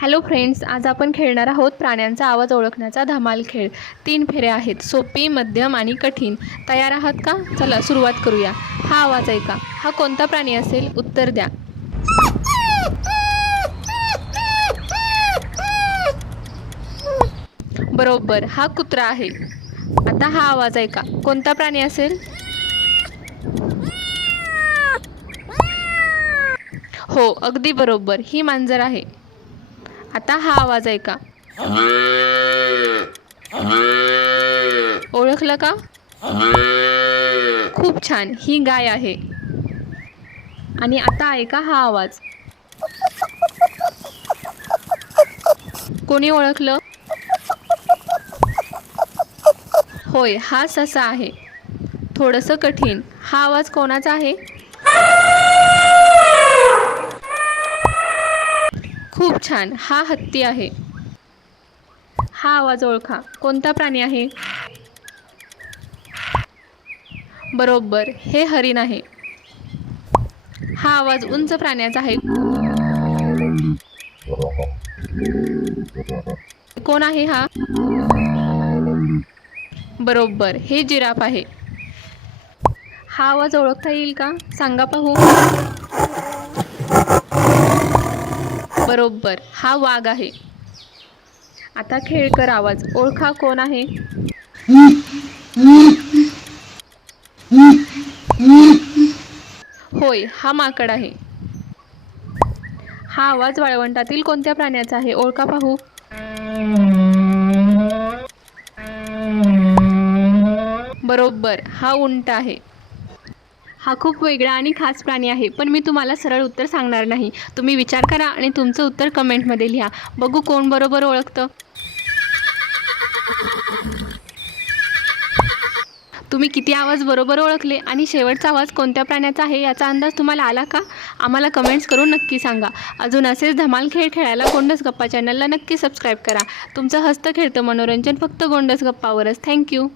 Hello friends आज आपण खेळणार आहोत प्राण्यांचा आवाज ओळखण्याचा धमाल खेळ. तीन फेऱ्या आहेत सोपी मध्यम आणि कठीण. तयार आहात का? चला सुरुवात करूया. हा आवाज ऐका. हा कोणता प्राणी असेल? उत्तर द्या. बरोबर हा कुत्रा आहे. आता हा आवाज ऐका. कोणता प्राणी असेल? हो अगदी बरोबर. ही मांजर आहे. आता हा आवाज ऐका ओळखलं का? खूप छान. ही गाय आहे. आणि आता ऐका हा आवाज? कोणी ओळखलं? होय हा ससा आहे. थोडंसं कठीण. हा आवाज कोणाचा आहे खूप छान. हा हत्ती आहे. हा आवाज ओळखा. कोणता प्राणी आहे? बरोबर. हे हरिण आहे. हा आवाज उंच प्राण्याचा आहे. कोण आहे हा? बरोबर. हे जिराफ आहे. हा आवाज ओळखता येईल का? सांगा पाहू. बरोबर. हा वाघ आहे. आता खेळकर आवाज. ओळखा कोण आहे? होय हा माकड आहे. हा आवाज वाळवंटातील कोणत्या प्राण्याचा आहे? ओळखा पाहू. बरोबर हा उंट आहे. हा खूप वेगळा आणि खास प्राणी आहे पण मी तुम्हाला सरळ उत्तर सांगणार नाही. तुम्ही विचार करा आणि तुमचं उत्तर कमेंटमध्ये लिहा. बघू कोण बरोबर ओळखतं. तुम्ही किती आवाज बरोबर ओळखले आणि शेवटचा आवाज कोणत्या प्राण्याचा आहे याचा अंदाज तुम्हाला आला का? आम्हाला कमेंट्स करून नक्की सांगा. अजून असेच धमाल खेळ खेळायला गोंडस गप्पा चॅनलला नक्की सबस्क्राईब करा. तुमचं हस्त खेळतं मनोरंजन फक्त गोंडस गप्पावरच. थँक्यू